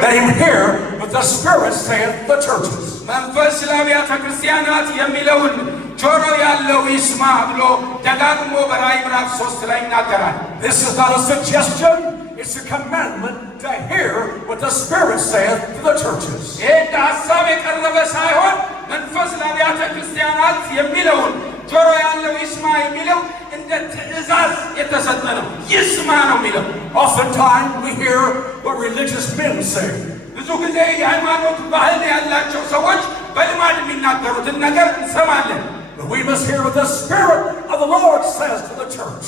let him hear what the Spirit saith to the churches. መንፈስ ለአብያተ ክርስቲያናት የሚለውን ጆሮ ያለው ይስማ ብሎ ደጋግሞ በራዕይ ምዕራፍ 3 ላይ ይናገራል። This is not a suggestion, it's a commandment to hear what the Spirit saith to the churches. ይህ ሐሳብ የቀረበ ሳይሆን መንፈስ ለአብያተ ክርስቲያናት የሚለውን ጆሮ ያለው ይስማ የሚለው እንደ ትእዛዝ የተሰጠ ነው። ይስማ ነው የሚለው። Oftentimes we hear what religious men say. ብዙ ጊዜ የሃይማኖት ባህል ያላቸው ሰዎች በልማድ የሚናገሩትን ነገር እንሰማለን። But we must hear what the Spirit of the Lord says to the church.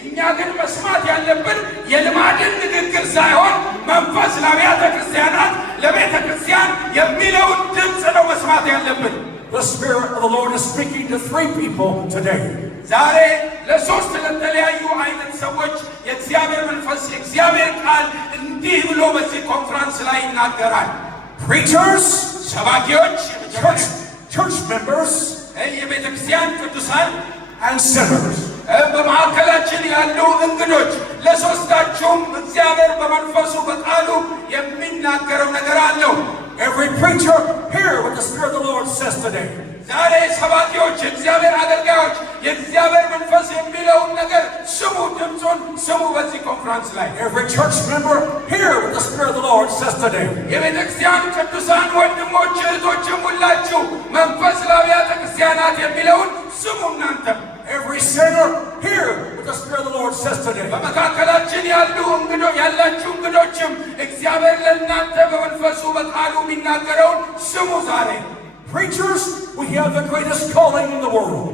እኛ ግን መስማት ያለብን የልማድን ንግግር ሳይሆን መንፈስ ለአብያተ ክርስቲያናት ለቤተ ክርስቲያን የሚለውን ድምፅ ነው መስማት ያለብን። The Spirit of the Lord is speaking to 3 people today. ዛሬ ለሶስት ለተለያዩ አይነት ሰዎች የእግዚአብሔር መንፈስ የእግዚአብሔር ቃል እንዲህ ብሎ በዚህ ኮንፈረንስ ላይ ይናገራል። Preachers, ሰባኪዎች፣ church members, የቤተ ክርስቲያን ቅዱሳን and sinners. በመካከላችን ያሉ እንግዶች ለሶስታችሁም እግዚአብሔር በመንፈሱ በቃሉ የሚናገረው ነገር አለው። Every preacher hear what the Spirit of the Lord says today. ዛሬ ሰባኪዎች የእግዚአብሔር አገልጋዮች የእግዚአብሔር መንፈስ የሚለውን ነገር ስሙ፣ ድምፁን ስሙ። በዚህ ኮንፈረንስ ላይ Every church member hear what the Spirit of the Lord says today. የቤተ ክርስቲያን ቅዱሳን ወንድሞች እህቶችም ሁላችሁ መንፈስ ለአብያተ ክርስቲያናት የሚለውን ስሙ። እናንተም Every sinner hear what the Spirit of the Lord says today. በመካከላችን ያላችሁ እንግዶችም እግዚአብሔር ለእናንተ በመንፈሱ በቃሉ የሚናገረውን ስሙ። ዛሬ Preachers, we have the greatest calling in the world.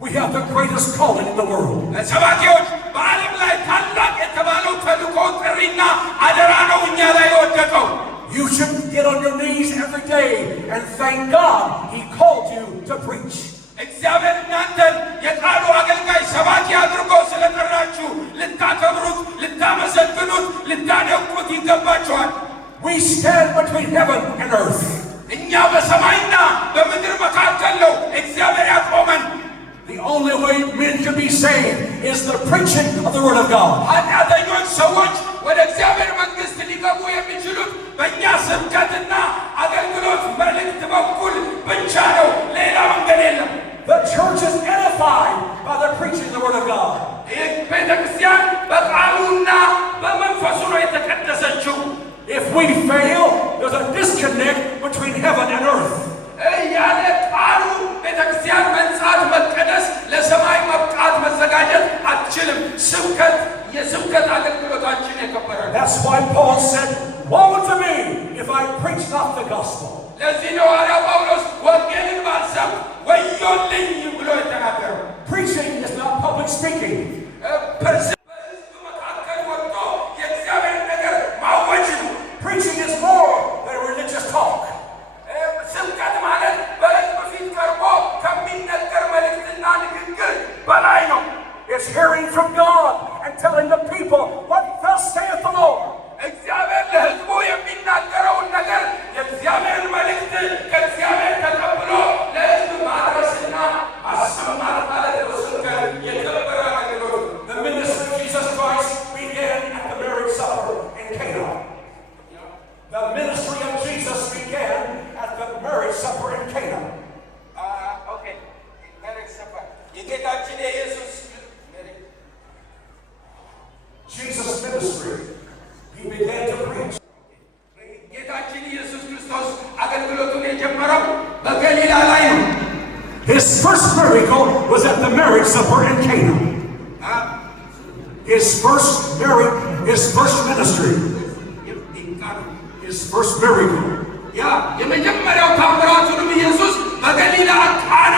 We have the greatest calling in the world. ሰባኪዎች በዓለም ላይ ታላቅ የተባለው ተልእኮ ጥሪና አደራ ነው እኛ ላይ የወደቀው። You should get on your knees every day and thank God He called you to preach. እግዚአብሔር እናንተን የቃሉ አገልጋይ ሰባኪ አድርጎ ስለጠራችሁ ልታከብሩት፣ ልታመሰግኑት፣ ልታደንቁት ይገባችኋል። We stand between heaven and earth. እኛ በሰማይና በምድር መካከል ነው እግዚአብሔር ያቆመን። The only way men can be saved is the preaching of the Word of God. ኃጢአተኞች ሰዎች ወደ እግዚአብሔር መንግሥት ሊገቡ የሚችሉት በእኛ ስብከትና አገልግሎት መልእክት በኩል ብቻ ነው። ሌላ መንገድ የለም። The church is edified by the preaching of the Word of God. ቤተ ክርስቲያን በቃሉና በመንፈሱ ነው የተቀደሰችው። If we fail, there's a disconnect between heaven and earth. ያለ ቃሉ ቤተ ክርስቲያን መንጻት፣ መቀደስ፣ ለሰማይ መብቃት መዘጋጀት አትችልም። የስብከት አገልግሎታችን የከበረ ነው። That's why Paul said, "Woe to me if I preach not the gospel." ለዚህ ነው ሐዋርያው ጳውሎስ ወንጌልን ባልሰብክ ወዮልኝ ብሎ የተናገረው። Preaching is not public speaking. በሕዝብ መካከል ወጥቶ የእግዚአብሔር ነገር ማወጅ ነው። Preaching is more than religious talk. ስብከት ማለት በሕዝብ ፊት ቀርቦ ከሚነገር መልእክትና ንግግር በላይ ነው። It's hearing from God and telling the people what thus saith the Lord. እግዚአብሔር ለሕዝቡ የሚናገረውን ነገር የእግዚአብሔርን መልእክት ከእግዚአብሔር ተቀብሎ ለሕዝብ ማድረስና ማሰማት ማለት ነው። ስብከት የከበረ አገልግሎት። The ministry of Jesus Christ began at the marriage supper in Cana. The ministry of Jesus began at the marriage supper in Cana. የጌታችን የኢየሱስ Jesus' ministry, He began to preach. ጌታችን ኢየሱስ ክርስቶስ አገልግሎቱን የጀመረው በገሊላ ላይ ነው። His first miracle was at the marriage supper in Cana. His first ministry, his first miracle. የመጀመሪያው ታምራቱንም ኢየሱስ በገሊላ ቃና